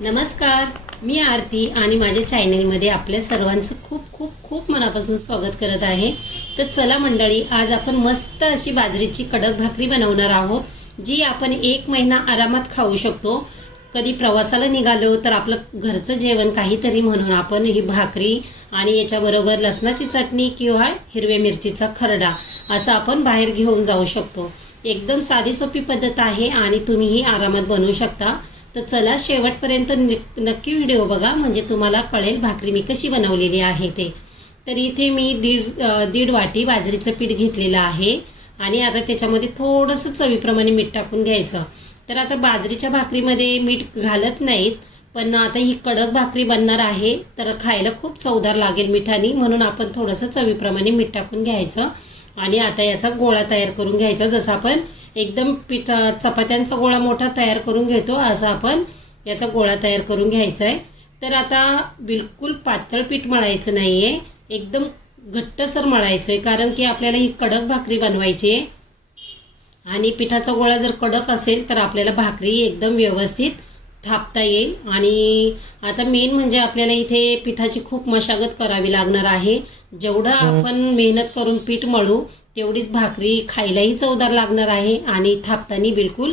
नमस्कार मी आरती आणि माझ्या चॅनेलमध्ये आपल्या सर्वांचं खूप खूप खूप मनापासून स्वागत करत आहे. तर चला मंडळी आज आपण मस्त अशी बाजरीची कडक भाकरी बनवणार आहोत जी आपण एक महिना आरामात खाऊ शकतो. कधी प्रवासाला निघालो तर आपलं घरचं जेवण काहीतरी म्हणून आपण ही भाकरी आणि याच्याबरोबर लसणाची चटणी किंवा हिरव्या मिरचीचा खरडा असं आपण बाहेर घेऊन जाऊ शकतो. एकदम साधी सोपी पद्धत आहे आणि तुम्हीही आरामात बनवू शकता. तर चला शेवटपर्यंत नक्की व्हिडिओ बघा. म्हणजे तुम्हाला कळेल भाकरी मी कशी बनवलेली आहे ते. तर इथे मी दीड दीड वाटी बाजरीचं पीठ घेतलेलं आहे. आणि आता त्याच्यामध्ये थोडंसं चवीप्रमाणे मीठ टाकून घ्यायचं. तर आता बाजरीच्या भाकरीमध्ये मीठ घालत नाहीत पण आता ही कडक भाकरी बनणार आहे. तर खायला खूप चवदार लागेल मिठानी. म्हणून आपण थोडंसं चवीप्रमाणे मीठ टाकून घ्यायचं. आणि आता याचा गोळा तयार करून घ्यायचा. जसं आपण एकदम पिठा चपात्यांचा गोळा मोठा तयार करून घेतो असं आपण याचा गोळा तयार करून घ्यायचा आहे तर आता बिलकुल पातळ पीठ मळायचं नाही आहे एकदम घट्टसर मळायचं आहे कारण की आपल्याला ही कडक भाकरी बनवायची आहे. आणि पिठाचा गोळा जर कडक असेल तर आपल्याला भाकरी एकदम व्यवस्थित थापता येईल. आणि आता मेन म्हणजे आपल्याला इथे पिठाची खूप मशागत करावी लागणार आहे. जेवढं आपण मेहनत करून पीठ मळू तेवढीच भाकरी खायलाही चवदार लागणार आहे. आणि थापताना बिलकुल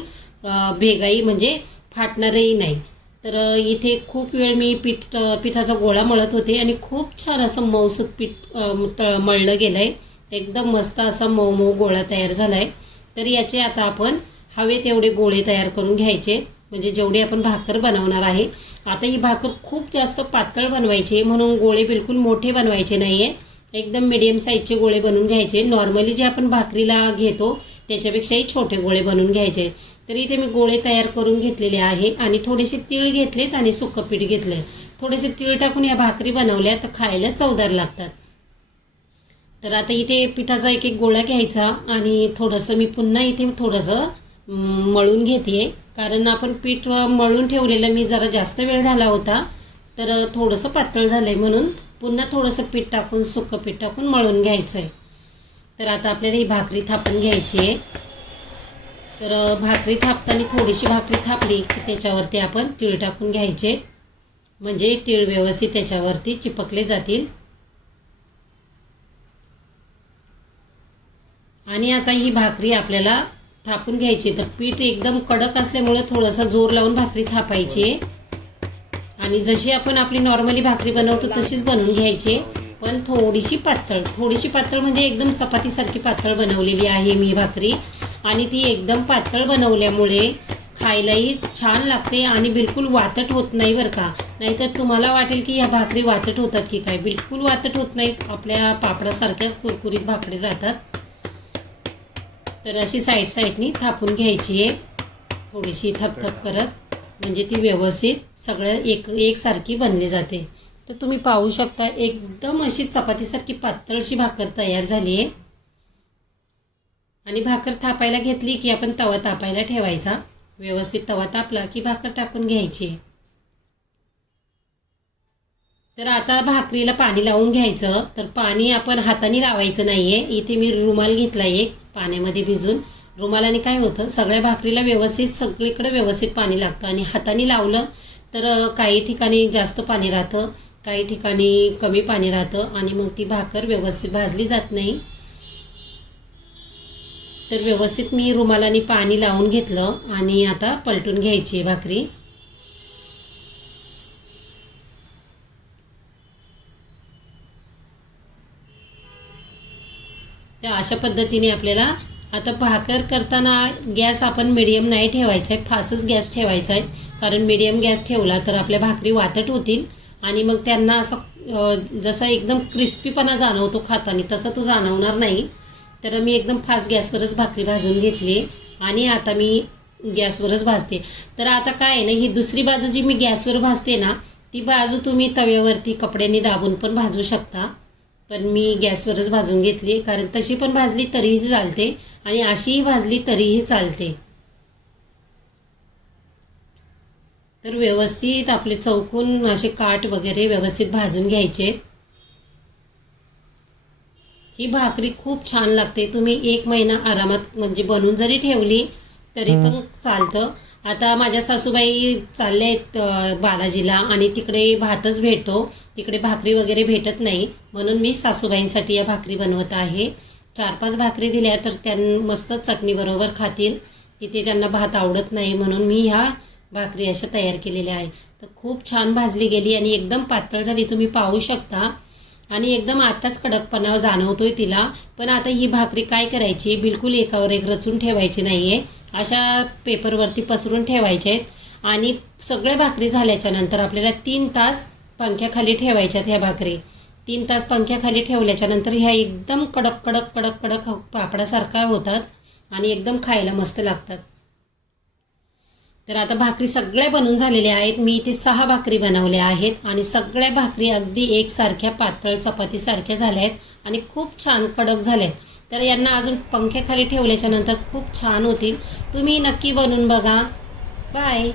भेगाई म्हणजे फाटणारही नाही. तर इथे खूप वेळ मी पीठ पिठाचा गोळा मळत होते आणि खूप छान असं मऊसूत पीठ अ, त- मळलं गेलं आहे एकदम मस्त असा मऊ मऊ गोळा तयार झाला आहे तर याचे आता आपण हवे तेवढे गोळे तयार करून घ्यायचे. म्हणजे जेवढी आपण भाकर बनवणार आहे आता ही भाकर खूप जास्त पातळ बनवायची आहे म्हणून गोळे बिलकुल मोठे बनवायचे नाही आहे एकदम मिडियम साईजचे गोळे बनवून घ्यायचे. नॉर्मली जे आपण भाकरीला घेतो त्याच्यापेक्षाही छोटे गोळे बनवून घ्यायचे. तर इथे मी गोळे तयार करून घेतलेले आहे आणि थोडेसे तीळ घेतलेत आणि सुकं पीठ घेतलं थोडेसे तीळ टाकून या भाकरी बनवल्या तर खायला चवदार लागतात. तर आता इथे पिठाचा एक एक गोळा घ्यायचा आणि थोडंसं मी पुन्हा इथे थोडंसं मळून घेते कारण आपण पीठ मळून ठेवलेलं मी जरा जास्त वेळ झाला होता. तर थोडंसं पातळ झालं आहे म्हणून पुन्हा थोडंसं पीठ टाकून सुकं पीठ टाकून मळून घ्यायचं आहे तर आता आपल्याला ही भाकरी थापून घ्यायची आहे. तर भाकरी थापताना थोडीशी भाकरी थापली की त्याच्यावरती आपण तीळ टाकून घ्यायचे. म्हणजे तीळ व्यवस्थित त्याच्यावरती चिपकले जातील. आणि आता ही भाकरी आपल्याला थापून घ्यायची. तर पीठ एकदम कडक असल्यामुळे थोडंसं जोर लावून भाकरी थापायची. आणि जशी आपण आपली नॉर्मली भाकरी बनवतो तशीच बनवून घ्यायची. पण थोडीशी पातळ. थोडीशी पातळ म्हणजे एकदम चपातीसारखी पातळ बनवलेली आहे मी भाकरी. आणि ती एकदम पातळ बनवल्यामुळे खायलाही छान लागते आणि बिलकुल वातट होत नाही बरं का. नाहीतर तुम्हाला वाटेल की ह्या भाकरी वातट होतात की काय. बिलकुल वातट होत नाहीत. आपल्या पापडासारख्याच कुरकुरीत भाकरी राहतात. तर अशी साईड साईडनी थापून घ्यायची आहे. थोडीशी थपथप करत म्हणजे ती व्यवस्थित सगळं एक एकसारखी बनली जाते. तर तुम्ही पाहू शकता एकदम अशी चपातीसारखी पातळशी भाकर तयार झाली आहे. आणि भाकर थापायला घेतली की आपण तवा तापायला ठेवायचा. व्यवस्थित तवा तापला की भाकर टाकून घ्यायची तर आता भाकरीला पाणी लावून घ्यायचं. तर पाणी आपण हाताने लावायचं नाही आहे इथे मी रुमाल घेतला एक पाण्यामध्ये भिजून. रुमालाने काय होतं सगळ्या भाकरीला व्यवस्थित सगळीकडे व्यवस्थित पाणी लागतं. आणि हाताने लावलं तर काही ठिकाणी जास्त पाणी राहतं काही ठिकाणी कमी पाणी राहतं आणि मग ती भाकर व्यवस्थित भाजली जात नाही. तर व्यवस्थित मी रुमालाने पाणी लावून घेतलं आणि आता पलटून घ्यायची आहे भाकरी. तर अशा पद्धतीने आपल्याला आता भाकर करताना गॅस आपण मिडियम नाही ठेवायचा आहे फासच गॅस ठेवायचा आहे. कारण मिडियम गॅस ठेवला तर आपल्या भाकरी वातट होतील. आणि मग त्यांना असं जसा एकदम क्रिस्पीपणा जाणवतो खाताना तसा तो जाणवणार नाही. तर मी एकदम फास्ट गॅसवरच भाकरी भाजून घेतली आणि आता मी गॅसवरच भाजते. तर आता काय आहे ना ही दुसरी बाजू जी मी गॅसवर भाजते ना ती बाजू तुम्ही तव्यावरती कपड्यांनी दाबून पण भाजू शकता. पण मी गॅसवरच भाजून घेतली कारण तशी पण भाजली तरीही चालते आणि अशीही भाजली तरीही चालते. तर व्यवस्थित आपले चौकून असे काठ वगैरे व्यवस्थित भाजून घ्यायचे. ही भाकरी खूप छान लागते. तुम्ही एक महिना आरामात म्हणजे बनवून जरी ठेवली तरी पण चालतं. आता माझ्या सासूबाई चालले आहेत बालाजीला आणि तिकडे भातच भेटतो. तिकडे भाकरी वगैरे भेटत नाही. म्हणून मी सासूबाईंसाठी या भाकरी बनवत आहे. चार पाच भाकरी दिल्या तर त्यां मस्त चटणीबरोबर खातील. तिथे त्यांना भात आवडत नाही म्हणून मी ह्या भाकरी अशा तयार केलेल्या आहे तर खूप छान भाजली गेली आणि एकदम पातळ झाली. तुम्ही पाहू शकता. आणि एकदम आत्ताच कडकपणा जाणवतोय तिला. पण आता ही भाकरी काय करायची? बिलकुल एकावर एक रचून ठेवायची नाही आहे अशा पेपरवरती पसरून ठेवायचे आहेत. आणि सगळ्या भाकरी झाल्याच्यानंतर आपल्याला तीन तास पंख्याखाली ठेवायच्यात ह्या भाकरी. तीन तास पंख्याखाली ठेवल्याच्या नंतर ह्या एकदम कडक कडक कडक कडक पापडासारखा होतात आणि एकदम खायला मस्त लागतात. तर आता भाकरी सगळ्या बनून झालेल्या आहेत. मी इथे सहा भाकरी बनवल्या आहेत आणि सगळ्या भाकरी अगदी एकसारख्या पातळ चपातीसारख्या झाल्या आहेत आणि खूप छान कडक झाल्या आहेत. तर यांना अजून पंख्याखाली ठेवल्याच्यानंतर खूप छान होतील. तुम्ही नक्की बनवून बघा. बाय